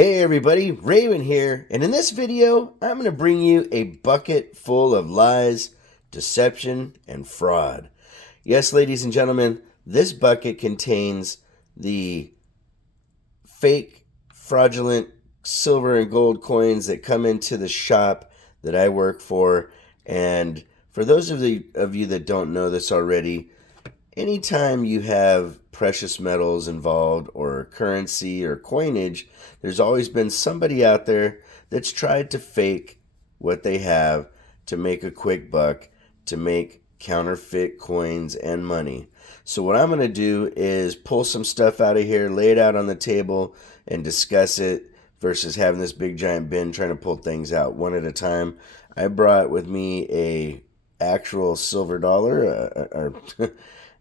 Hey everybody, Raven here, and in this video, I'm going to bring you a bucket full of lies, deception, and fraud. Yes, ladies and gentlemen, this bucket contains the fake, fraudulent silver and gold coins that come into the shop that I work for. And for those of you that don't know this already, anytime you have precious metals involved or currency or coinage, there's always been somebody out there that's tried to fake what they have to make a quick buck, to make counterfeit coins and money. So what I'm going to do is pull some stuff out of here, lay it out on the table, and discuss it versus having this big giant bin trying to pull things out one at a time. I brought with me a actual silver dollar,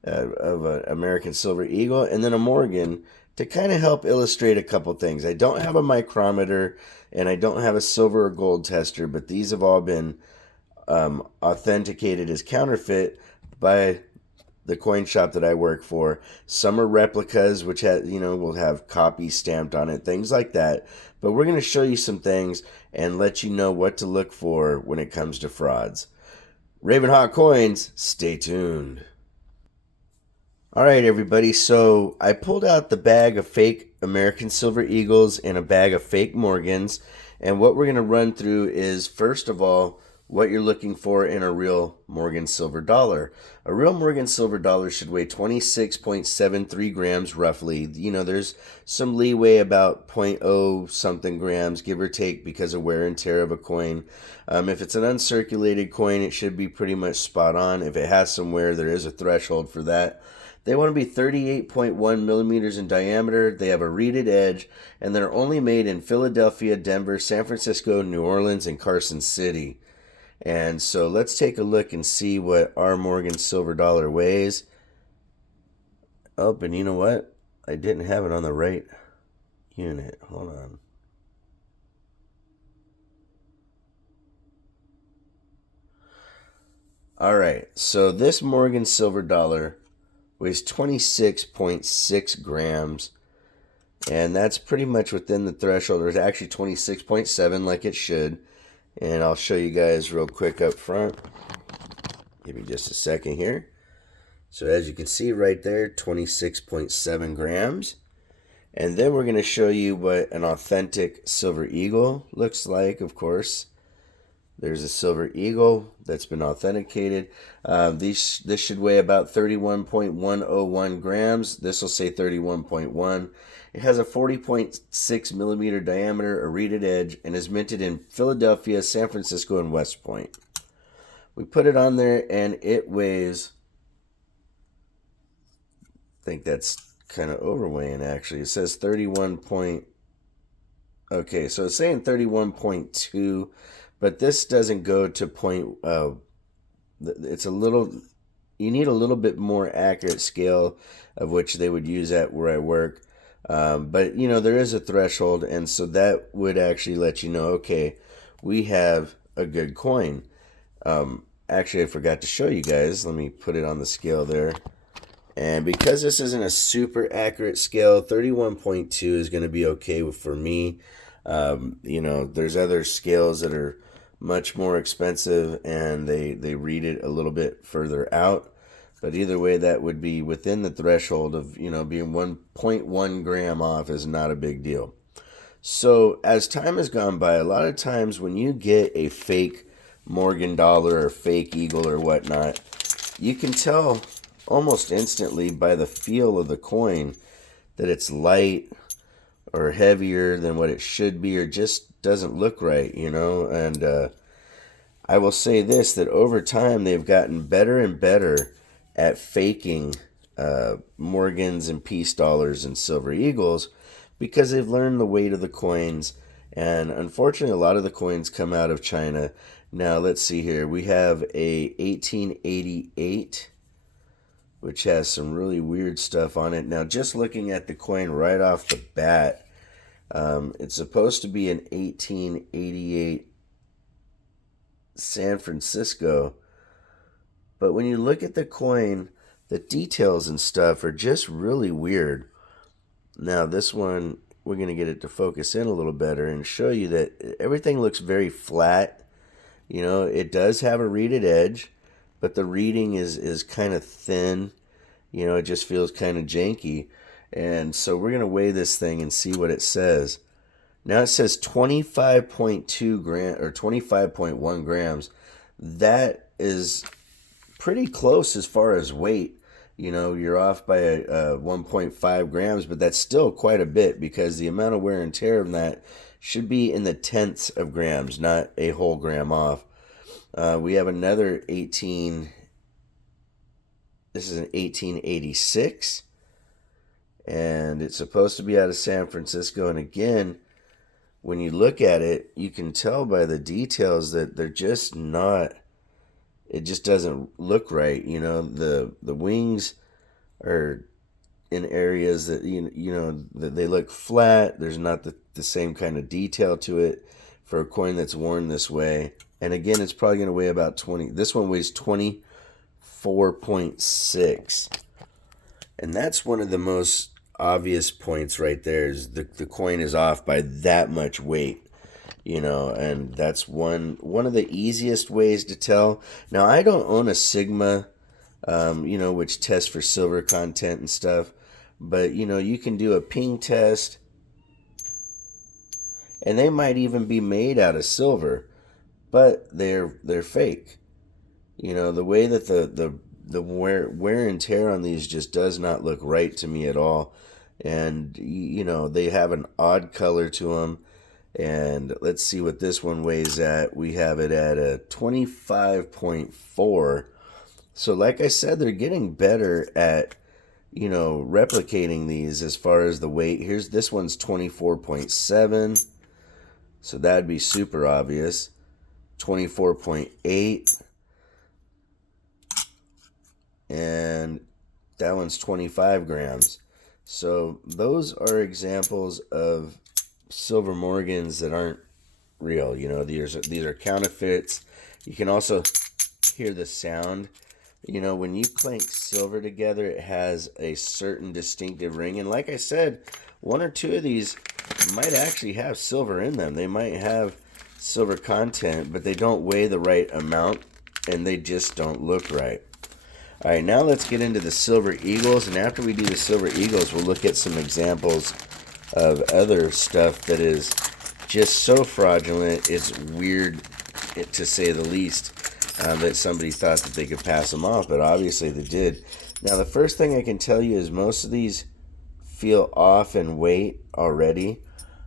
of an American Silver Eagle, and then a Morgan to kind of help illustrate a couple things. I don't have a micrometer and I don't have a silver or gold tester, but these have all been authenticated as counterfeit by the coin shop that I work for. Some are replicas, which will have copies stamped on it, things like that. But we're going to show you some things and let you know what to look for when it comes to frauds. Ravenhawk Coins, stay tuned. All right, everybody, so I pulled out the bag of fake American Silver Eagles and a bag of fake Morgans, and what we're going to run through is, first of all, what you're looking for in a real Morgan silver dollar. A real Morgan silver dollar should weigh 26.73 grams roughly. There's some leeway about 0.0 something grams, give or take, because of wear and tear of a coin. If it's an uncirculated coin, it should be pretty much spot on. If it has some wear, there is a threshold for that. They want to be 38.1 millimeters in diameter. They have a reeded edge, and they're only made in Philadelphia, Denver, San Francisco, New Orleans, and Carson City. And so let's take a look and see what our Morgan silver dollar weighs. Oh, and you know what? I didn't have it on the right unit. Hold on. All right, so this Morgan silver dollar weighs 26.6 grams, and that's pretty much within the threshold. It's actually 26.7 like it should, and I'll show you guys real quick up front. Give me just a second here. So as you can see right there, 26.7 grams. And then we're going to show you what an authentic Silver Eagle looks like, of course. There's a Silver Eagle that's been authenticated. This should weigh about 31.101 grams. This will say 31.1. It has a 40.6 millimeter diameter, a reeded edge, and is minted in Philadelphia, San Francisco, and West Point. We put it on there, and it weighs, I think that's kind of overweighing, actually. It says 31 point, okay, so it's saying 31.2, but this doesn't go to point, it's a little, you need a little bit more accurate scale of which they would use at where I work. But, there is a threshold, and so that would actually let you know, okay, we have a good coin. Actually, I forgot to show you guys. Let me put it on the scale there. And because this isn't a super accurate scale, 31.2 is going to be okay for me. There's other scales that are much more expensive, and they read it a little bit further out. But either way, that would be within the threshold of, being 1.1 gram off is not a big deal. So as time has gone by, a lot of times when you get a fake Morgan dollar or fake eagle or whatnot, you can tell almost instantly by the feel of the coin that it's light or heavier than what it should be, or just doesn't look right, and I will say this, that over time they've gotten better and better at faking Morgans and peace dollars and silver eagles, because they've learned the weight of the coins. And unfortunately, a lot of the coins come out of China. Now let's see here, we have a 1888, which has some really weird stuff on it. Now, just looking at the coin right off the bat, it's supposed to be an 1888 San Francisco. But when you look at the coin, the details and stuff are just really weird. Now, this one we're going to get it to focus in a little better and show you that everything looks very flat. You know, it does have a reeded edge, but the reading is kind of thin. You know, it just feels kind of janky. And so we're going to weigh this thing and see what it says. Now it says 25.2 gram or 25.1 grams. That is pretty close as far as weight. You know, you're off by 1.5 grams, but that's still quite a bit because the amount of wear and tear of that should be in the tenths of grams, not a whole gram off. We have another 18. This is an 1886, and it's supposed to be out of San Francisco. And again, when you look at it, you can tell by the details that they're just not. It just doesn't look right. You know, the wings are in areas that you know that they look flat. There's not the same kind of detail to it for a coin that's worn this way. And again, it's probably going to weigh about 20. This one weighs 24.6, and that's one of the most obvious points right there. Is the coin is off by that much weight. You know, and that's one of the easiest ways to tell. Now, I don't own a Sigma, you know, which tests for silver content and stuff. But, you know, you can do a ping test, and they might even be made out of silver, but they're fake. You know, the way that the wear and tear on these just does not look right to me at all. And, you know, they have an odd color to them. And let's see what this one weighs at. We have it at a 25.4. So like I said, they're getting better at, you know, replicating these as far as the weight. This one's 24.7. So that'd be super obvious. 24.8. And that one's 25 grams. So those are examples of silver Morgans that aren't real. You know, these are counterfeits. You can also hear the sound. You know, when you clank silver together, it has a certain distinctive ring. And like I said, one or two of these might actually have silver in them. They might have silver content, but they don't weigh the right amount, and they just don't look right. All right, now let's get into the Silver Eagles. And after we do the Silver Eagles, we'll look at some examples of other stuff that is just so fraudulent, it's weird to say the least, that somebody thought that they could pass them off, but obviously they did. Now, the first thing I can tell you is most of these feel off in weight already.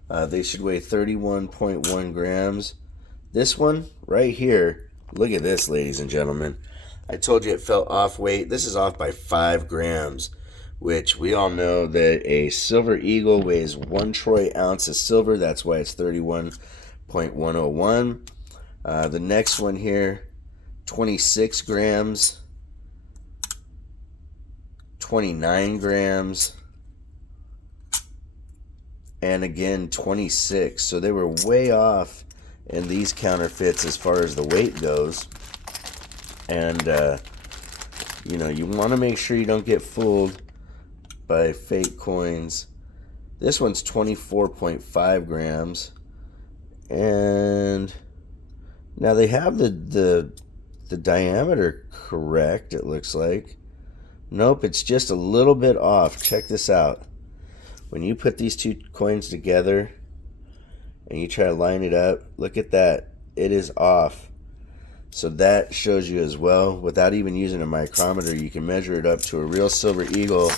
They should weigh 31.1 grams. This one right here, look at this, ladies and gentlemen. I told you it felt off weight. This is off by 5 grams. Which we all know that a Silver Eagle weighs 1 troy ounce of silver. That's why it's 31.101. The next one here, 26 grams, 29 grams, and again 26. So they were way off in these counterfeits as far as the weight goes. And, you know, you want to make sure you don't get fooled by fake coins. This one's 24.5 grams, and now they have the diameter correct, it looks like. Nope, it's just a little bit off. Check this out. When you put these two coins together and you try to line it up, look at that. It is off. So that shows you as well, without even using a micrometer, you can measure it up to a real Silver Eagle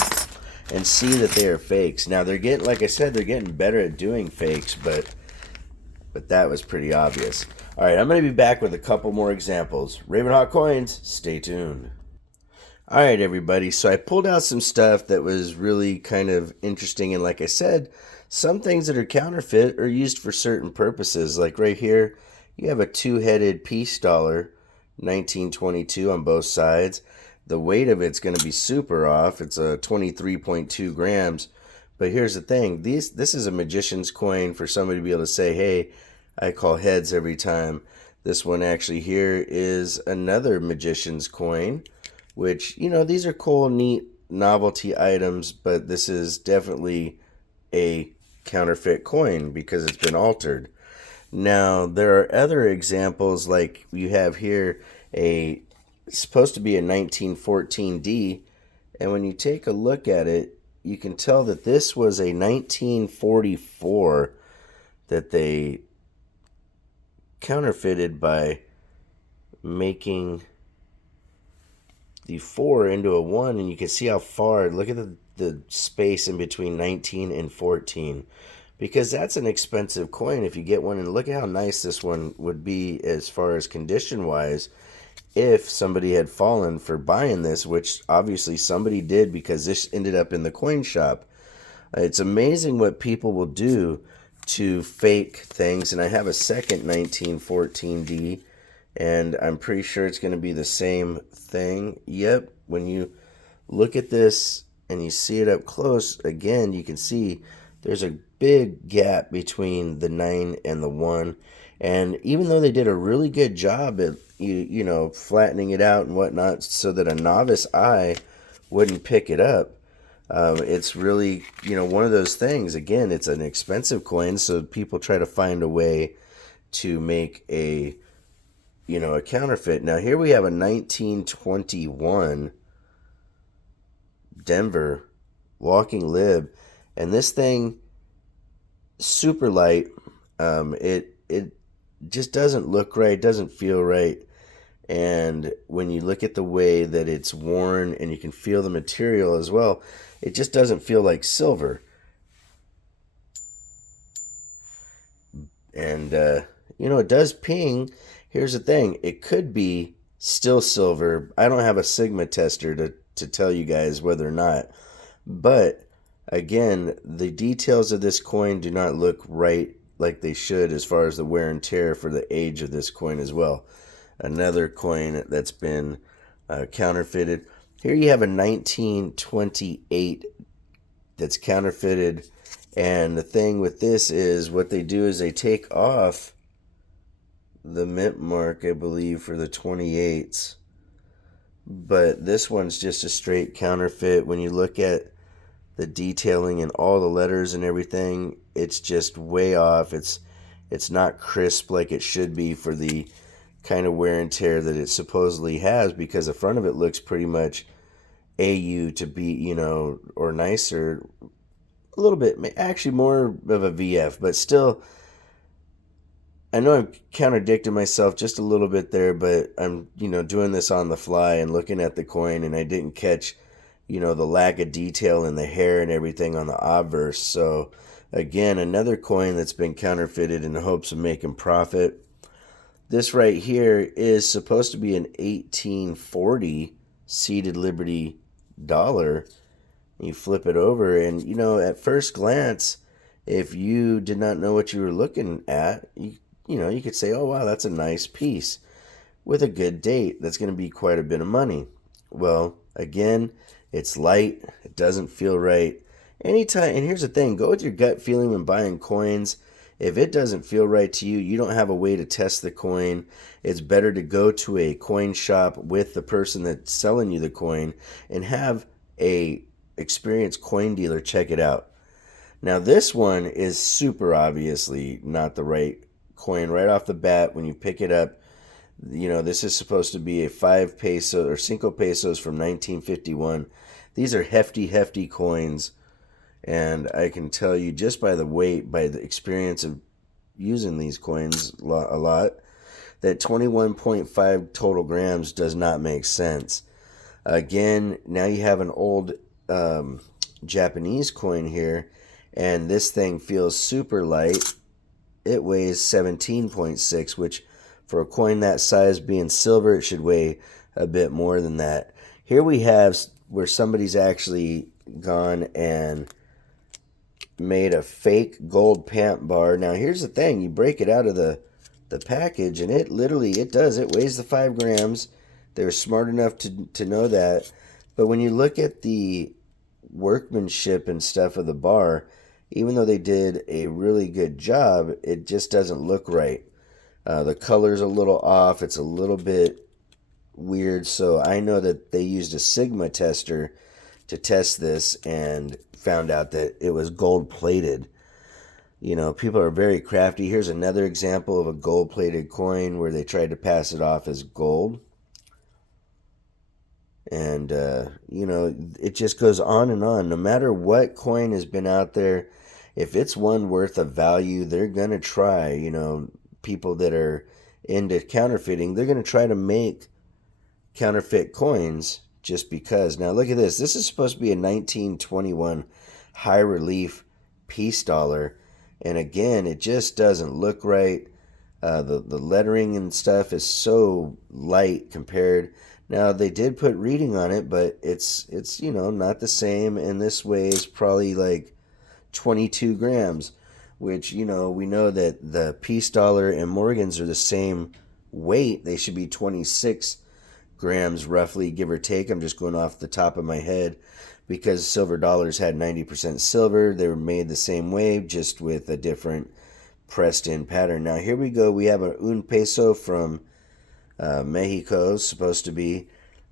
and see that they are fakes. Now they're getting, like I said, they're getting better at doing fakes, but that was pretty obvious. All right, I'm going to be back with a couple more examples. Ravenhawk Coins, stay tuned. All right, everybody. So I pulled out some stuff that was really kind of interesting, and like I said, some things that are counterfeit are used for certain purposes. Like right here, you have a two-headed peace dollar, 1922 on both sides. The weight of it's going to be super off. It's a 23.2 grams. But here's the thing. This is a magician's coin for somebody to be able to say, hey, I call heads every time. This one actually here is another magician's coin, which, you know, these are cool, neat novelty items, but this is definitely a counterfeit coin because it's been altered. Now, there are other examples like you have here it's supposed to be a 1914D, and when you take a look at it, you can tell that this was a 1944 that they counterfeited by making the 4 into a 1, and you can see how far, look at the space in between 19 and 14, because that's an expensive coin if you get one. And look at how nice this one would be as far as condition wise if somebody had fallen for buying this, which obviously somebody did because this ended up in the coin shop. It's amazing what people will do to fake things. And I have a second 1914D, and I'm pretty sure it's going to be the same thing. Yep, when you look at this and you see it up close, again, you can see there's a big gap between the 9 and the 1. And even though they did a really good job at flattening it out and whatnot so that a novice eye wouldn't pick it up, it's really one of those things. Again, it's an expensive coin, so people try to find a way to make a counterfeit. Now here we have a 1921 Denver walking lib, and this thing super light. It just doesn't look right, doesn't feel right. And when you look at the way that it's worn and you can feel the material as well, it just doesn't feel like silver. And it does ping. Here's the thing, it could be still silver. I don't have a Sigma tester to tell you guys whether or not, but again, the details of this coin do not look right like they should as far as the wear and tear for the age of this coin as well. Another coin that's been counterfeited. Here you have a 1928 that's counterfeited, and the thing with this is what they do is they take off the mint mark, I believe, for the 28s, but this one's just a straight counterfeit. When you look at the detailing and all the letters and everything, it's just way off. It's not crisp like it should be for the kind of wear and tear that it supposedly has, because the front of it looks pretty much AU to be, or nicer, a little bit, actually more of a VF, but still, I know I'm contradicting myself just a little bit there, but I'm, doing this on the fly and looking at the coin, and I didn't catch, the lack of detail in the hair and everything on the obverse. So again, another coin that's been counterfeited in the hopes of making profit. This right here is supposed to be an 1840 seated Liberty dollar. You flip it over, and at first glance, if you did not know what you were looking at, you could say, oh wow, that's a nice piece with a good date. That's going to be quite a bit of money. Well, again, it's light. It doesn't feel right. Anytime, and here's the thing, go with your gut feeling when buying coins. If it doesn't feel right to you, you don't have a way to test the coin. It's better to go to a coin shop with the person that's selling you the coin and have a experienced coin dealer check it out. Now this one is super obviously not the right coin right off the bat. When you pick it up, this is supposed to be a 5 peso or 5 pesos from 1951. These are hefty coins, and I can tell you just by the weight, by the experience of using these coins a lot, that 21.5 total grams does not make sense. Again, now you have an old Japanese coin here, and this thing feels super light. It weighs 17.6, which for a coin that size being silver, it should weigh a bit more than that. Here we have where somebody's actually gone and made a fake gold pant bar. Now here's the thing, you break it out of the package, and it weighs the 5 grams. They're smart enough to know that. But when you look at the workmanship and stuff of the bar, even though they did a really good job, it just doesn't look right. The color's a little off. It's a little bit weird. So I know that they used a Sigma tester to test this and found out that it was gold plated. People are very crafty. Here's another example of a gold-plated coin where they tried to pass it off as gold. And, it just goes on and on. No matter what coin has been out there, if it's one worth of value, they're going to try, people that are into counterfeiting, they're going to try to make counterfeit coins just because. Now, look at this. This is supposed to be a 1921 high relief peace dollar. And again, it just doesn't look right. The lettering and stuff is so light compared. Now they did put reading on it, but it's not the same. And this weighs probably like 22 grams, which we know that the peace dollar and Morgans are the same weight. They should be 26 grams roughly, give or take. I'm just going off the top of my head because silver dollars had 90% silver. They were made the same way, just with a different pressed in pattern. Now here we go. We have un peso from Mexico, supposed to be,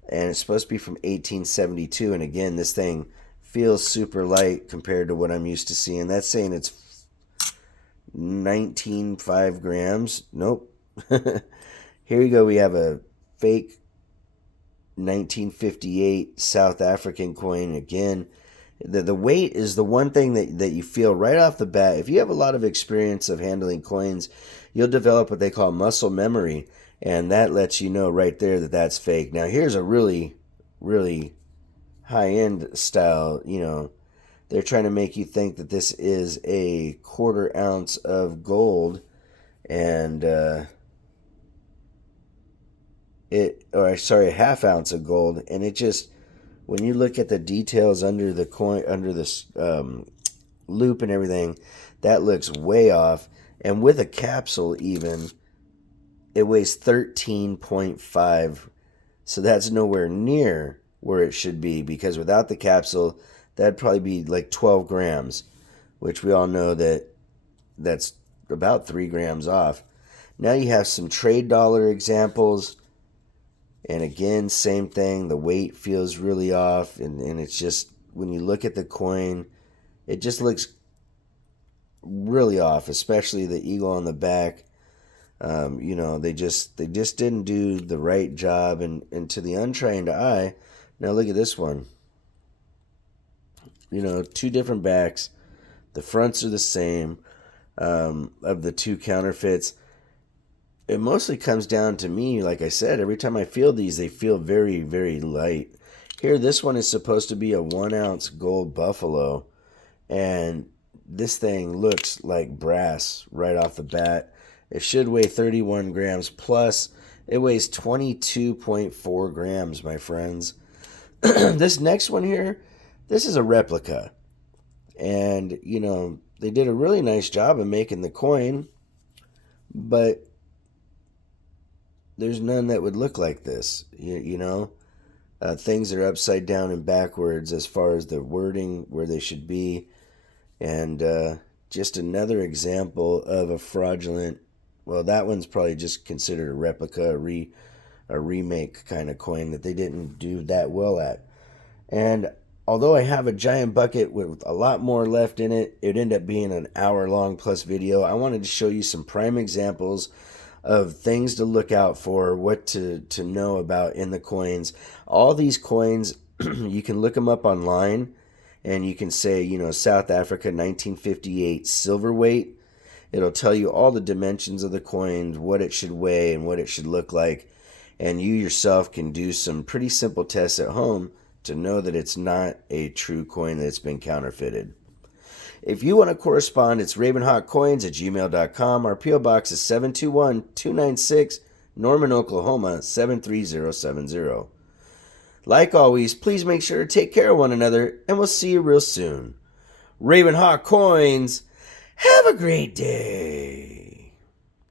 and it's supposed to be from 1872. And again, this thing feels super light compared to what I'm used to seeing. That's saying it's 19.5 grams. Nope. Here we go. We have a fake 1958 South African coin. Again, the weight is the one thing that you feel right off the bat. If you have a lot of experience of handling coins, you'll develop what they call muscle memory, and that lets you know right there that that's fake. Now here's a really, really high-end style. They're trying to make you think that this is a 1/4 ounce of gold, and a 1/2 ounce of gold, and it just, when you look at the details under the coin, under this loop and everything, that looks way off. And with a capsule even, it weighs 13.5, so that's nowhere near where it should be, because without the capsule, that'd probably be like 12 grams, which we all know that's about 3 grams off. Now you have some trade dollar examples. And again, same thing. The weight feels really off. And it's just, when you look at the coin, it just looks really off, especially the eagle on the back. They just didn't do the right job. And to the untrained eye, now look at this one. 2 different backs. The fronts are the same of the 2 counterfeits. It mostly comes down to me, like I said, every time I feel these, they feel very, very light. Here, this one is supposed to be a 1 ounce gold buffalo, and this thing looks like brass right off the bat. It should weigh 31 grams plus. It weighs 22.4 grams, my friends. This next one here, this is a replica. And, they did a really nice job of making the coin, but there's none that would look like this. Things are upside down and backwards as far as the wording where they should be. And just another example of a fraudulent, well, that one's probably just considered a replica, a remake kind of coin that they didn't do that well at. And although I have a giant bucket with a lot more left in it, it ended up being an hour-long plus video. I wanted to show you some prime examples of things to look out for, what to know about in the coins. All these coins, you can look them up online, and you can say, South Africa 1958 silver weight. It'll tell you all the dimensions of the coins, what it should weigh, and what it should look like. And you yourself can do some pretty simple tests at home to know that it's not a true coin that's been counterfeited. If you want to correspond, it's ravenhawkcoins@gmail.com. Our P.O. Box is 721-296, Norman, Oklahoma, 73070. Like always, please make sure to take care of one another, and we'll see you real soon. Ravenhawk Coins, have a great day.